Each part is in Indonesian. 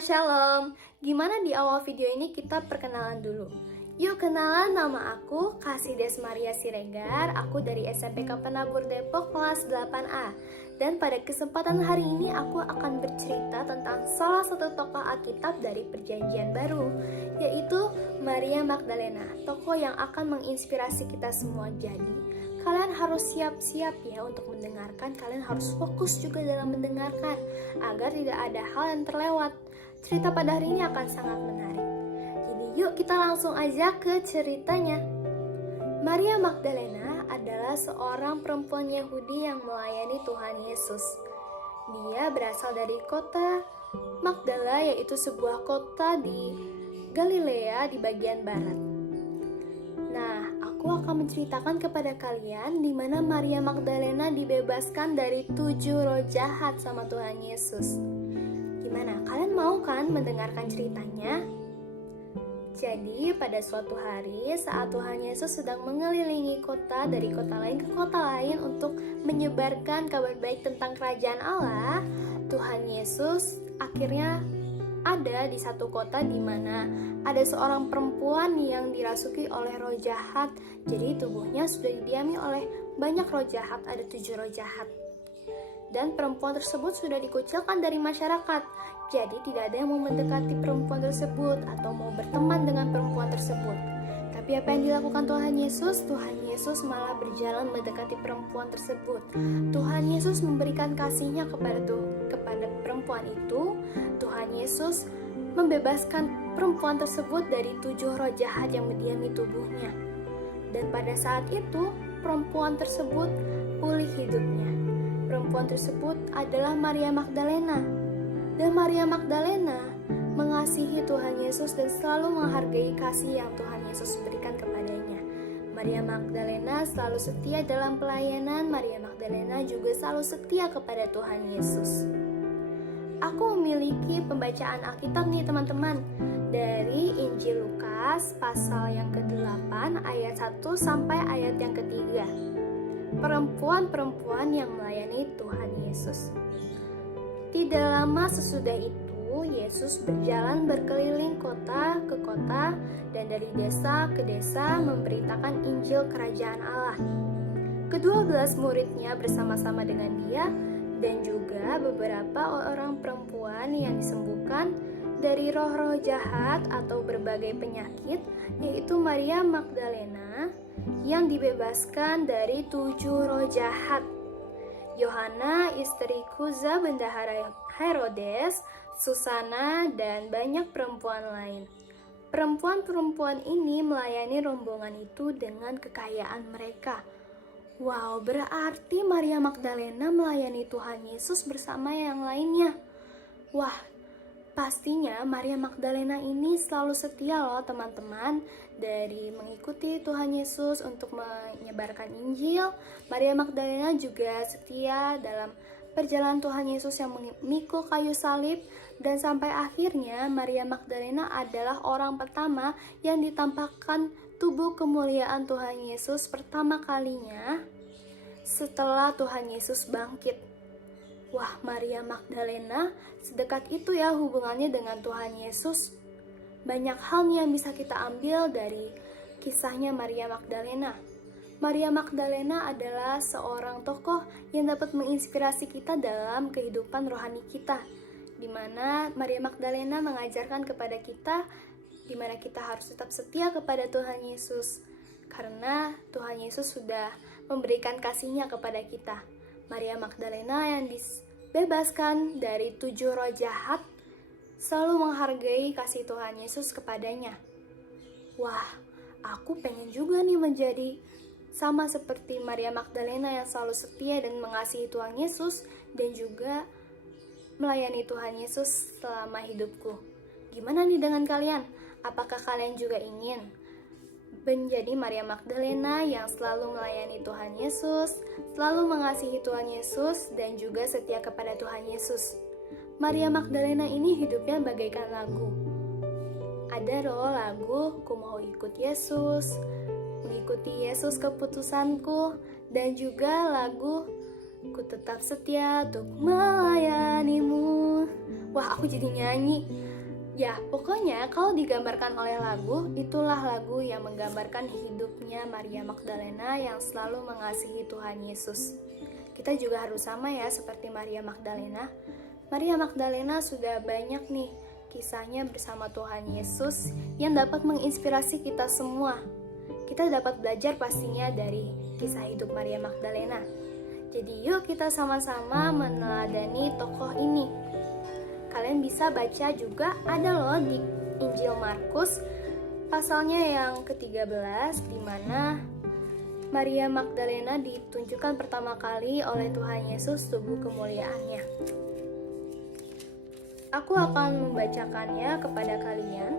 Shalom, gimana di awal video ini kita perkenalan dulu? Yuk kenalan, nama aku Kasides Maria Siregar, aku dari SMPK Penabur Depok kelas 8A. Dan pada kesempatan hari ini aku akan bercerita tentang salah satu tokoh Alkitab dari Perjanjian Baru, yaitu Maria Magdalena, tokoh yang akan menginspirasi kita semua. Jadi kalian harus siap-siap ya untuk mendengarkan, kalian harus fokus juga dalam mendengarkan agar tidak ada hal yang terlewat. Cerita pada hari ini akan sangat menarik. Jadi yuk kita langsung aja ke ceritanya. Maria Magdalena adalah seorang perempuan Yahudi yang melayani Tuhan Yesus. Dia berasal dari kota Magdala, yaitu sebuah kota di Galilea di bagian barat. Nah, aku akan menceritakan kepada kalian di mana Maria Magdalena dibebaskan dari 7 roh jahat sama Tuhan Yesus. Gimana? Kalian mau kan mendengarkan ceritanya? Jadi, pada suatu hari saat Tuhan Yesus sedang mengelilingi kota dari kota lain ke kota lain untuk menyebarkan kabar baik tentang kerajaan Allah, Tuhan Yesus akhirnya ada di satu kota di mana ada seorang perempuan yang dirasuki oleh roh jahat. Jadi tubuhnya sudah didiami oleh banyak roh jahat, ada 7 roh jahat. Dan perempuan tersebut sudah dikucilkan dari masyarakat. Jadi tidak ada yang mau mendekati perempuan tersebut atau mau berteman dengan perempuan tersebut. Tapi apa yang dilakukan Tuhan Yesus? Tuhan Yesus malah berjalan mendekati perempuan tersebut. Tuhan Yesus memberikan kasihnya kepada perempuan itu. Tuhan Yesus membebaskan perempuan tersebut dari 7 roh jahat yang mendiami tubuhnya. Dan pada saat itu, perempuan tersebut pulih hidupnya. Perempuan tersebut adalah Maria Magdalena. Dan Maria Magdalena mengasihi Tuhan Yesus dan selalu menghargai kasih yang Tuhan Yesus berikan kepadanya. Maria Magdalena selalu setia dalam pelayanan. Maria Magdalena juga selalu setia kepada Tuhan Yesus. Aku memiliki pembacaan Alkitab nih teman-teman, dari Injil Lukas pasal yang ke-8 ayat 1 sampai ayat yang ke-3. Perempuan-perempuan yang melayani Tuhan Yesus. Tidak lama sesudah itu, Yesus berjalan berkeliling kota ke kota dan dari desa ke desa memberitakan Injil Kerajaan Allah. Ke-12 muridnya bersama-sama dengan dia dan juga beberapa orang perempuan yang disembuhkan dari roh-roh jahat atau berbagai penyakit, yaitu Maria Magdalena yang dibebaskan dari 7 roh jahat, Yohana istri Kuza bendahara Herodes, Susana, dan banyak perempuan lain. Perempuan-perempuan ini melayani rombongan itu dengan kekayaan mereka. Wow, berarti Maria Magdalena melayani Tuhan Yesus bersama yang lainnya. Wah, pastinya Maria Magdalena ini selalu setia loh teman-teman. Dari mengikuti Tuhan Yesus untuk menyebarkan Injil, Maria Magdalena juga setia dalam perjalanan Tuhan Yesus yang memikul kayu salib. Dan sampai akhirnya Maria Magdalena adalah orang pertama yang ditampakkan tubuh kemuliaan Tuhan Yesus pertama kalinya setelah Tuhan Yesus bangkit. Wah, Maria Magdalena sedekat itu ya hubungannya dengan Tuhan Yesus. Banyak hal yang bisa kita ambil dari kisahnya Maria Magdalena. Maria Magdalena adalah seorang tokoh yang dapat menginspirasi kita dalam kehidupan rohani kita, di mana Maria Magdalena mengajarkan kepada kita di mana kita harus tetap setia kepada Tuhan Yesus, karena Tuhan Yesus sudah memberikan kasih-Nya kepada kita. Maria Magdalena yang dibebaskan dari 7 roh jahat selalu menghargai kasih Tuhan Yesus kepadanya. Wah, aku pengen juga nih menjadi sama seperti Maria Magdalena yang selalu setia dan mengasihi Tuhan Yesus dan juga melayani Tuhan Yesus selama hidupku. Gimana nih dengan kalian? Apakah kalian juga ingin menjadi Maria Magdalena yang selalu melayani Tuhan Yesus, selalu mengasihi Tuhan Yesus, dan juga setia kepada Tuhan Yesus? Maria Magdalena ini hidupnya bagaikan lagu. Ada loh lagu, ku mau ikut Yesus, mengikuti Yesus keputusanku, dan juga lagu, ku tetap setia untuk melayanimu. Wah, aku jadi nyanyi. Ya, pokoknya kalau digambarkan oleh lagu, itulah lagu yang menggambarkan hidupnya Maria Magdalena yang selalu mengasihi Tuhan Yesus. Kita juga harus sama ya seperti Maria Magdalena. Maria Magdalena sudah banyak nih kisahnya bersama Tuhan Yesus yang dapat menginspirasi kita semua. Kita dapat belajar pastinya dari kisah hidup Maria Magdalena. Jadi yuk kita sama-sama meneladani tokoh ini. Kalian bisa baca juga ada loh di Injil Markus pasalnya yang ke-13 di mana Maria Magdalena ditunjukkan pertama kali oleh Tuhan Yesus tubuh kemuliaannya. Aku akan membacakannya kepada kalian.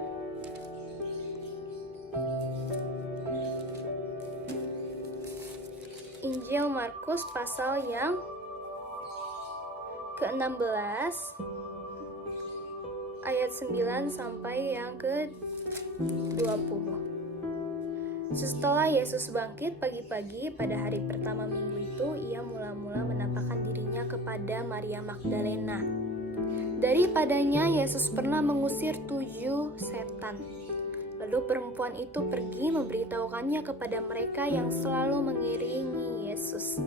Injil Markus pasal yang ke-16 ayat 9 sampai yang ke-20. Setelah Yesus bangkit pagi-pagi pada hari pertama minggu itu, ia mula-mula menampakkan dirinya kepada Maria Magdalena. Daripadanya Yesus pernah mengusir 7 setan. Lalu perempuan itu pergi memberitahukannya kepada mereka yang selalu mengiringi Yesus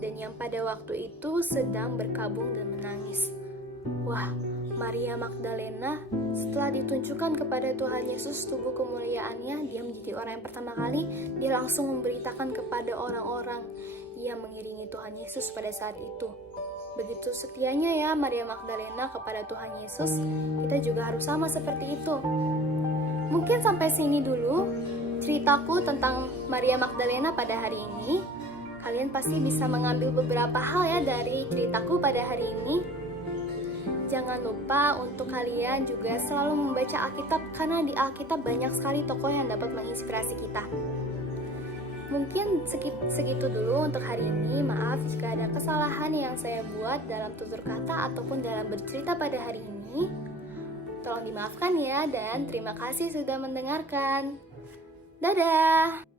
dan yang pada waktu itu sedang berkabung dan menangis. Wah, Maria Magdalena setelah ditunjukkan kepada Tuhan Yesus tubuh kemuliaannya, dia menjadi orang yang pertama kali dia langsung memberitakan kepada orang-orang yang mengiringi Tuhan Yesus pada saat itu. Begitu setianya ya Maria Magdalena kepada Tuhan Yesus, kita juga harus sama seperti itu. Mungkin sampai sini dulu ceritaku tentang Maria Magdalena pada hari ini. Kalian pasti bisa mengambil beberapa hal ya dari ceritaku pada hari ini. Jangan lupa untuk kalian juga selalu membaca Alkitab, karena di Alkitab banyak sekali tokoh yang dapat menginspirasi kita. Mungkin segitu dulu untuk hari ini. Maaf jika ada kesalahan yang saya buat dalam tutur kata ataupun dalam bercerita pada hari ini. Tolong dimaafkan ya, dan terima kasih sudah mendengarkan. Dadah!